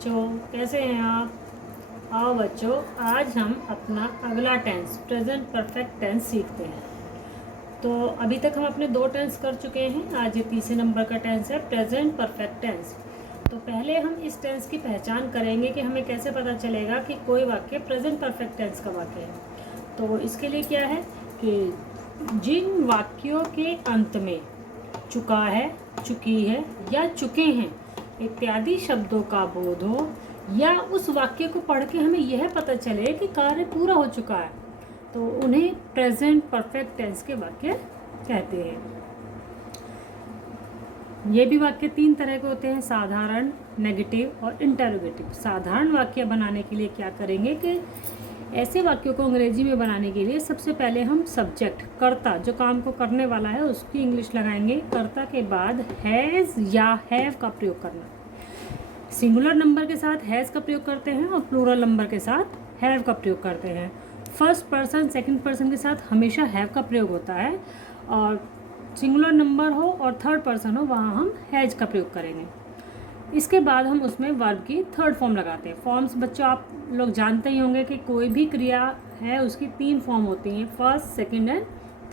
बच्चों, कैसे हैं आप? आओ बच्चों, आज हम अपना अगला टेंस प्रेजेंट परफेक्ट टेंस सीखते हैं। तो अभी तक हम अपने 2 टेंस कर चुके हैं। आज ये तीसरे नंबर का टेंस है प्रेजेंट परफेक्ट टेंस। तो पहले हम इस टेंस की पहचान करेंगे कि हमें कैसे पता चलेगा कि कोई वाक्य प्रेजेंट परफेक्ट टेंस का वाक्य है। तो इसके लिए क्या है कि जिन वाक्यों के अंत में चुका है, चुकी है या चुके हैं इत्यादि शब्दों का बोध हो, या उस वाक्य को पढ़ के हमें यह पता चले कि कार्य पूरा हो चुका है, तो उन्हें प्रेजेंट परफेक्ट टेंस के वाक्य कहते हैं। ये भी वाक्य 3 तरह के होते हैं, साधारण, नेगेटिव और इंटरोगेटिव। साधारण वाक्य बनाने के लिए क्या करेंगे कि ऐसे वाक्यों को अंग्रेजी में बनाने के लिए सबसे पहले हम सब्जेक्ट, कर्ता, जो काम को करने वाला है उसकी इंग्लिश लगाएंगे। कर्ता के बाद हैज़ या हैव का प्रयोग करना। सिंगुलर नंबर के साथ हैज़ का प्रयोग करते हैं और प्लूरल नंबर के साथ हैव का प्रयोग करते हैं। फर्स्ट पर्सन, सेकंड पर्सन के साथ हमेशा हैव का प्रयोग होता है, और सिंगुलर नंबर हो और थर्ड पर्सन हो वहाँ हम हैज़ का प्रयोग करेंगे। इसके बाद हम उसमें वर्ब की थर्ड फॉर्म लगाते हैं। फॉर्म्स बच्चों आप लोग जानते ही होंगे कि कोई भी क्रिया है उसकी 3 फॉर्म होती हैं, फर्स्ट, सेकंड एंड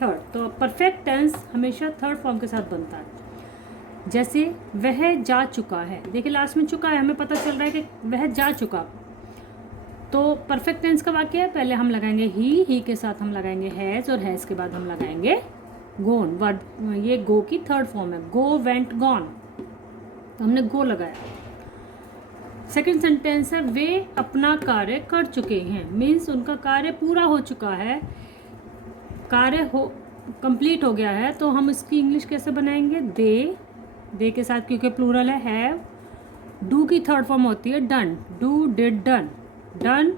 थर्ड। तो परफेक्ट टेंस हमेशा थर्ड फॉर्म के साथ बनता है। जैसे वह जा चुका है, देखिए लास्ट में चुका है, हमें पता चल रहा है कि वह जा चुका। तो परफेक्ट टेंस का वाक्य है, पहले हम लगाएंगे ही के साथ हम लगाएंगे हैज़, और हैज़ के बाद हम लगाएंगे गोन। वर्ब, ये गो की थर्ड फॉर्म है, गो, वेंट, गॉन, तो हमने गो लगाया। सेकंड सेंटेंस है वे अपना कार्य कर चुके हैं, मीन्स उनका कार्य पूरा हो चुका है, कार्य हो कंप्लीट हो गया है। तो हम इसकी इंग्लिश कैसे बनाएंगे? दे के साथ क्योंकि प्लूरल है हैव। डू की थर्ड फॉर्म होती है done, do, did, done. Done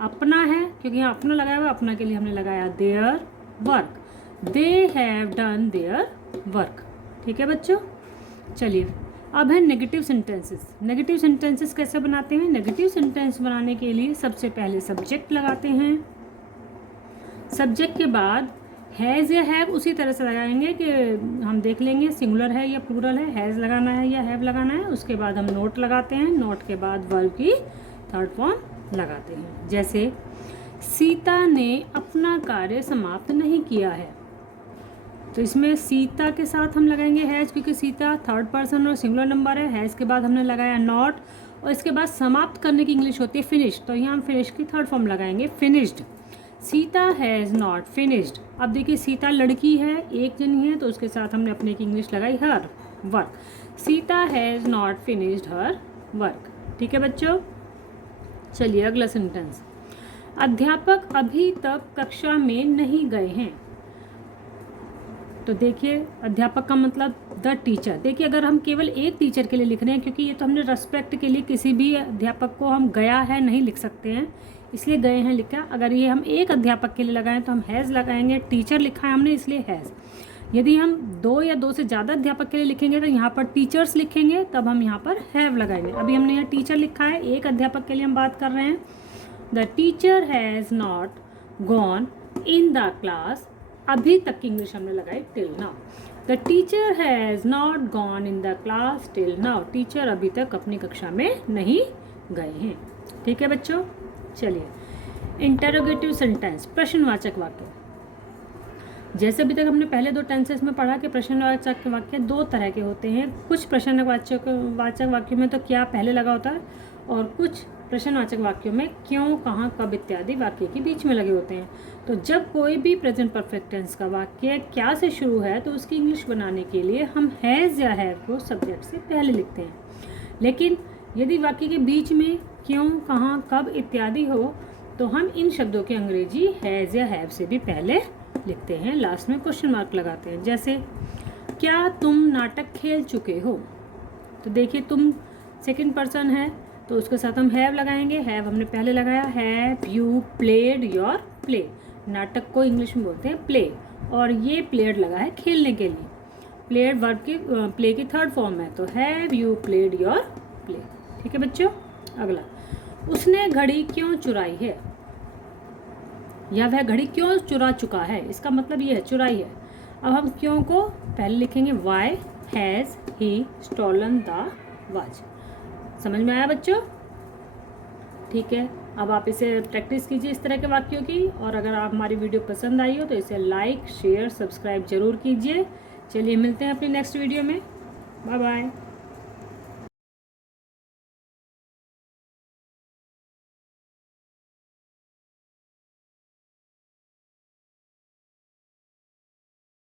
अपना है क्योंकि यहाँ अपना लगाया हुआ, अपना के लिए हमने लगाया their work. They have done their work. ठीक है बच्चों, चलिए अब है नेगेटिव सेंटेंसेस। नेगेटिव सेंटेंसेस कैसे बनाते हैं? नेगेटिव सेंटेंस बनाने के लिए सबसे पहले सब्जेक्ट लगाते हैं। सब्जेक्ट के बाद हैज़ या हैव उसी तरह से लगाएंगे कि हम देख लेंगे सिंगुलर है या प्लूरल है, हैज़ लगाना है या हैव लगाना है। उसके बाद हम नोट लगाते हैं, नोट के बाद वर्ब की थर्ड फॉर्म लगाते हैं। जैसे सीता ने अपना कार्य समाप्त नहीं किया है, तो इसमें सीता के साथ हम लगाएंगे हैज़, क्योंकि सीता थर्ड पर्सन और सिंगुलर नंबर है। हैज़ के बाद हमने लगाया नॉट, और इसके बाद समाप्त करने की इंग्लिश होती है फिनिश, तो यहाँ हम फिनिश की थर्ड फॉर्म लगाएंगे finished. Sita has not finished. अब देखिए सीता लड़की है, एक जनी है, तो उसके साथ हमने अपने की इंग्लिश लगाई her work. Sita has not finished her work. ठीक है बच्चों, चलिए अगला सेंटेंस। अध्यापक अभी तक कक्षा में नहीं गए हैं, तो देखिए अध्यापक का मतलब द टीचर। देखिए अगर हम केवल एक टीचर के लिए लिख रहे हैं, क्योंकि ये तो हमने रेस्पेक्ट के लिए किसी भी अध्यापक को हम गया है नहीं लिख सकते हैं, इसलिए गए हैं लिखा। अगर ये हम एक अध्यापक के लिए लगाएं तो हम हैज़ लगाएंगे। टीचर लिखा है हमने इसलिए हैज़। यदि हम 2 या 2 से ज़्यादा अध्यापक के लिए लिखेंगे तो यहाँ पर टीचर्स लिखेंगे, तब हम यहाँ पर हैव लगाएंगे। अभी हमने यहाँ टीचर लिखा है, एक अध्यापक के लिए हम बात कर रहे हैं। The teacher has not gone in the class, अभी तक की इंग्लिश हमने लगाई till now. The teacher has not gone in the class till now, teacher अभी तक अपनी कक्षा में नहीं गए हैं। ठीक है बच्चों, चलिए इंटरोगेटिव सेंटेंस, प्रश्नवाचक वाक्य। जैसे अभी तक हमने पहले 2 टेंसेस में पढ़ा कि प्रश्नवाचक वाक्य 2 तरह के होते हैं। कुछ प्रश्नवाचक वाक्यों में तो क्या पहले लगा होता है, और कुछ प्रश्नवाचक वाक्यों में क्यों, कहाँ, कब इत्यादि वाक्य के बीच में लगे होते हैं। तो जब कोई भी प्रेजेंट परफेक्ट टेंस का वाक्य क्या से शुरू है, तो उसकी इंग्लिश बनाने के लिए हम हैज़ या हैव को सब्जेक्ट से पहले लिखते हैं। लेकिन यदि वाक्य के बीच में क्यों, कहाँ, कब इत्यादि हो, तो हम इन शब्दों की अंग्रेजी हैज़ या हैव से भी पहले लिखते हैं, लास्ट में क्वेश्चन मार्क लगाते हैं। जैसे क्या तुम नाटक खेल चुके हो, तो देखिए तुम सेकंड पर्सन है, तो उसके साथ हम हैव लगाएंगे। हैव हमने पहले लगाया, have you played your play. नाटक को इंग्लिश में बोलते हैं प्ले, और ये प्लेड लगा है खेलने के लिए। प्लेड वर्ब की प्ले की थर्ड फॉर्म है, तो have you played your play. ठीक है बच्चों, अगला, उसने घड़ी क्यों चुराई है, या वह घड़ी क्यों चुरा चुका है, इसका मतलब ये है चुराई है। अब हम क्यों को पहले लिखेंगे, why has he stolen the watch. समझ में आया बच्चों? ठीक है, अब आप इसे प्रैक्टिस कीजिए इस तरह के वाक्यों की, और अगर आप हमारी वीडियो पसंद आई हो तो इसे लाइक शेयर सब्सक्राइब जरूर कीजिए। चलिए मिलते हैं अपनी नेक्स्ट वीडियो में। Bye bye.